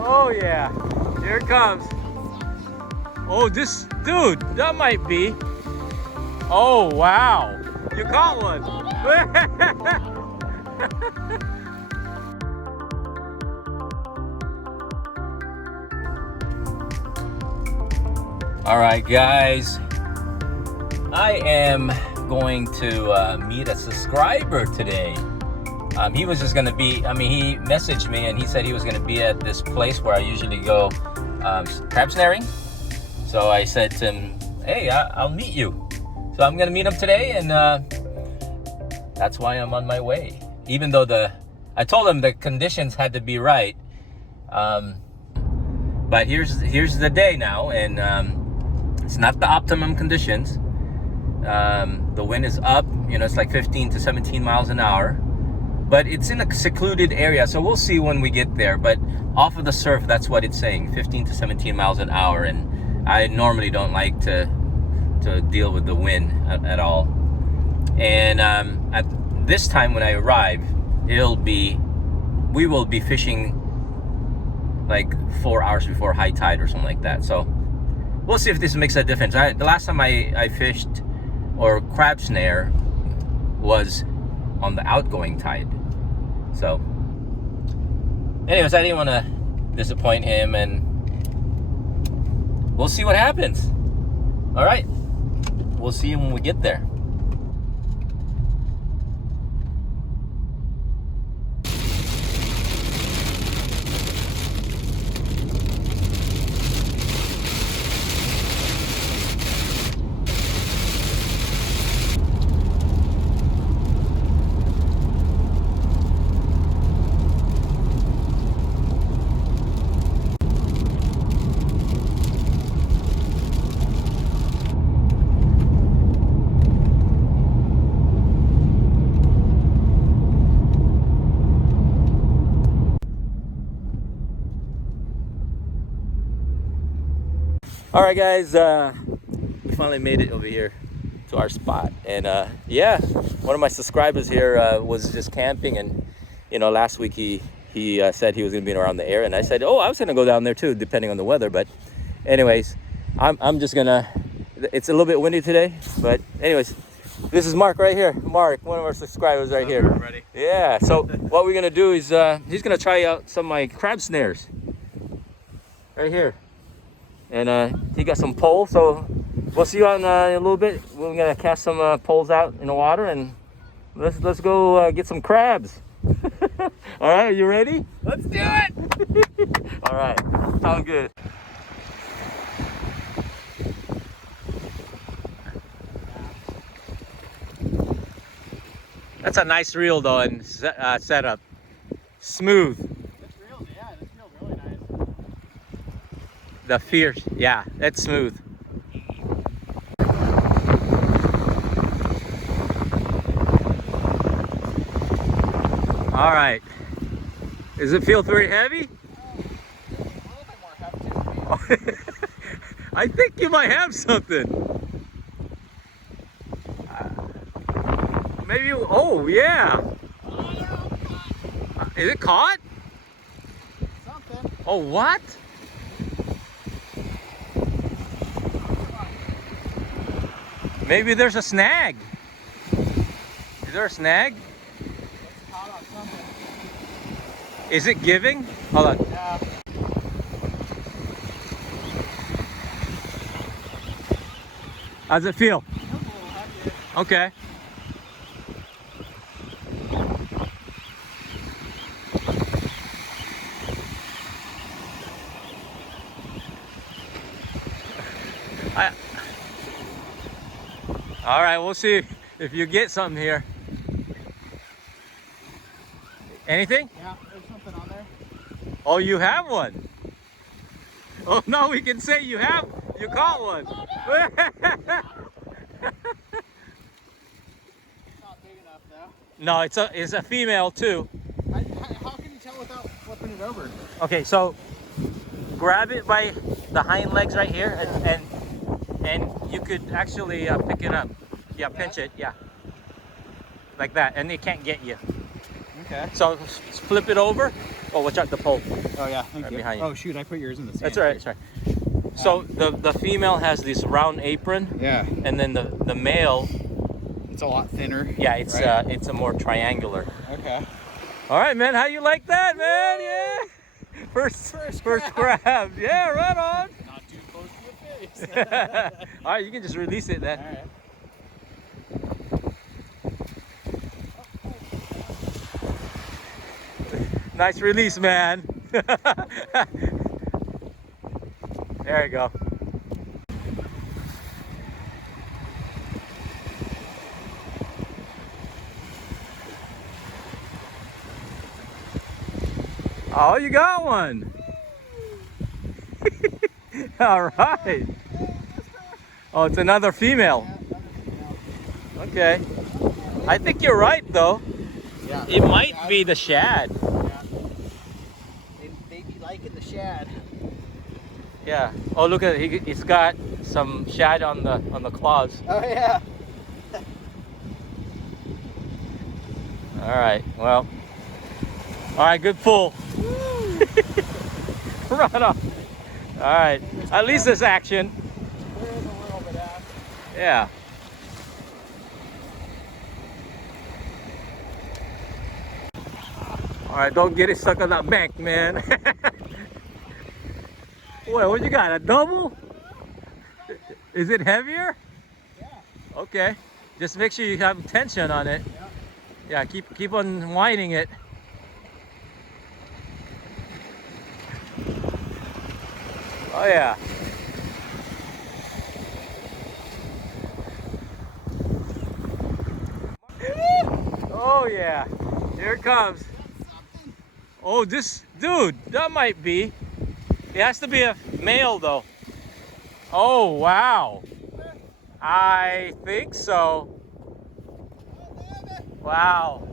Oh yeah, here it comes. Oh, this dude, that might be. Oh wow, you caught one. All right, guys, I am going to meet a subscriber today. He was just gonna be, he messaged me and he said he was gonna be at this place where I usually go Crabsnaring. So I said to him, hey, I'll meet you. So I'm gonna meet him today, and that's why I'm on my way. Even though I told him the conditions had to be right. But here's the day now, and it's not the optimum conditions. The wind is up, it's like 15 to 17 miles an hour, but it's in a secluded area, so we'll see when we get there. But off of the surf, that's what it's saying, 15 to 17 miles an hour, and I normally don't like to deal with the wind at all. And at this time when I arrive, we will be fishing like 4 hours before high tide or something like that. So we'll see if this makes a difference. The last time I fished or crab snare was on the outgoing tide. So anyways, I didn't want to disappoint him, and we'll see what happens. All right, we'll see you when we get there. All right, guys, we finally made it over here to our spot, and yeah, one of my subscribers here was just camping, and last week he said he was gonna be around the area, and I said, oh, I was gonna go down there too, depending on the weather. But anyways, I'm just gonna, it's a little bit windy today, but anyways, this is Mark right here. Mark, one of our subscribers right here. Ready? Yeah, so what we're gonna do is he's gonna try out some of my crab snares right here. And he got some poles, so we'll see you on in a little bit. We're gonna cast some poles out in the water, and let's go get some crabs. All right, are you ready? Let's do it. All right, sound good. That's a nice reel though, and setup. Smooth. The fierce, yeah, it's smooth. All right. Does it feel very heavy? A little bit more heavy to me. I think you might have something. Maybe, oh yeah. Is it caught? Something. Oh, what? Maybe there's a snag. Is there a snag? It's caught on something. Is it giving? Hold on. Yeah. How's it feel? Feels a little heavier. Okay. All right, we'll see if you get something here. Anything? Yeah, there's something on there. Oh, you have one. Oh, no, we can say you caught one. It's not big enough though. No, it's a female too. How can you tell without flipping it over? Okay, so grab it by the hind legs right here, and you could actually pick it up. Yeah, pinch it, yeah. Like that, and they can't get you. Okay. So flip it over. Oh, watch out the pole. Oh yeah, thank Right you. behind you. Oh shoot, I put yours in the sand. That's all right. Sorry. So the female has this round apron. Yeah. And then the male. It's a lot thinner. Yeah, it's right? it's a more triangular. Okay. All right, man. How you like that, man? Yeah. First crab. Yeah, right on. Not too close to the face. All right, you can just release it then. All right. Nice release, man. There you go. Oh, you got one. All right. Oh, it's another female. Okay. I think you're right, though. Yeah. It might be the shad. Yeah. They be liking the shad. Yeah. Oh, look at it. He's got some shad on the claws. Oh yeah. All right. Well. All right. Good pull. Right on. All right. At least there's action. There is a little bit of. Yeah. All right. Don't get it stuck on that bank, man. What you got? A double? Is it heavier? Yeah. Okay. Just make sure you have tension on it. Yeah. Yeah. Keep on winding it. Oh yeah. Oh yeah. Here it comes. Oh, this dude, that might be. It has to be a male though. Oh wow. I think so. Wow.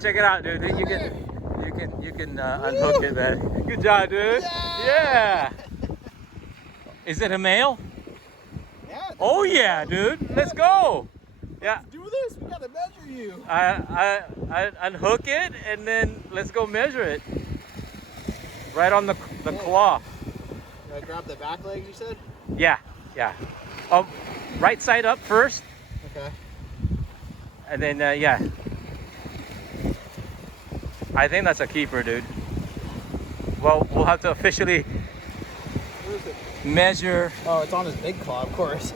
Check it out, dude. You can unhook it, man. Good job, dude. Yeah. Is it a male? Yeah. Oh yeah, dude. Let's go. Yeah. Do this. We gotta measure you. I unhook it and then let's go measure it. Right on the claw. Should I grab the back legs you said? Yeah. Yeah. Right side up first, Okay. and then yeah. I think that's a keeper, dude. Well, we'll have to officially Where is it? measure. Oh, it's on his big claw, of course.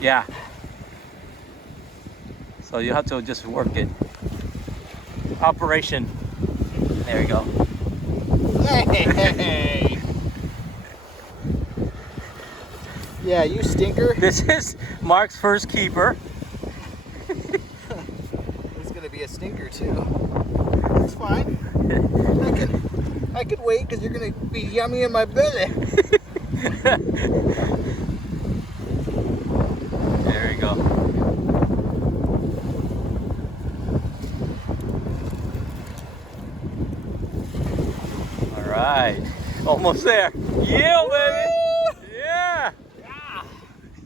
Yeah. So you have to just work it. Operation. There you go. Hey! Yeah, you stinker. This is Mark's first keeper. It's gonna be a stinker too. It's fine. I could wait because you're gonna be yummy in my belly. There you go. All right. Almost there. Yeah, baby. Yeah.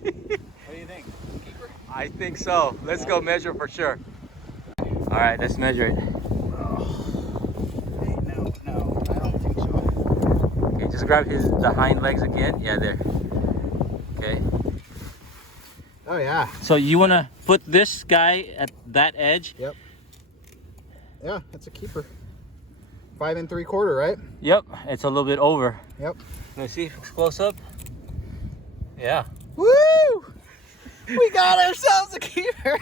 What do you think? Keeper? I think so. Let's go measure for sure. All right, let's measure it. No, I don't think so. Okay, just grab the hind legs again. Yeah, there. Okay. Oh yeah. So you want to put this guy at that edge? Yep. Yeah, that's a keeper. 5 3/4, right? Yep, it's a little bit over. Yep. Let me see close up. Yeah. Woo! We got ourselves a keeper.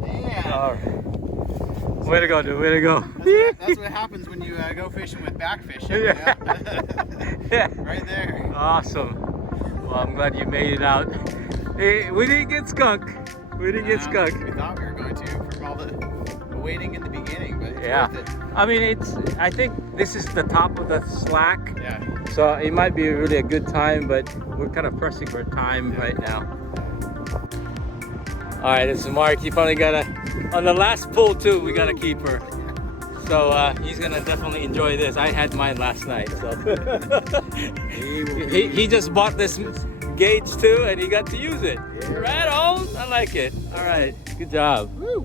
Man. All right. Way to go, dude. Way to go. That's what happens when you go fishing with backfish. Yeah. Yeah. Right there. Awesome. Well, I'm glad you made it out. Hey, we didn't get skunk. We didn't get skunk. We thought we were going to from all the waiting in the beginning, but it's Yeah. worth it. I mean, I think this is the top of the slack. Yeah. So it might be really a good time, but we're kind of pressing for time right now. All right, this is Mark. He finally got on the last pull too, we got a keeper. So he's gonna definitely enjoy this. I had mine last night, so. he just bought this gauge too, and he got to use it. Right on. I like it. All right. Good job. Woo.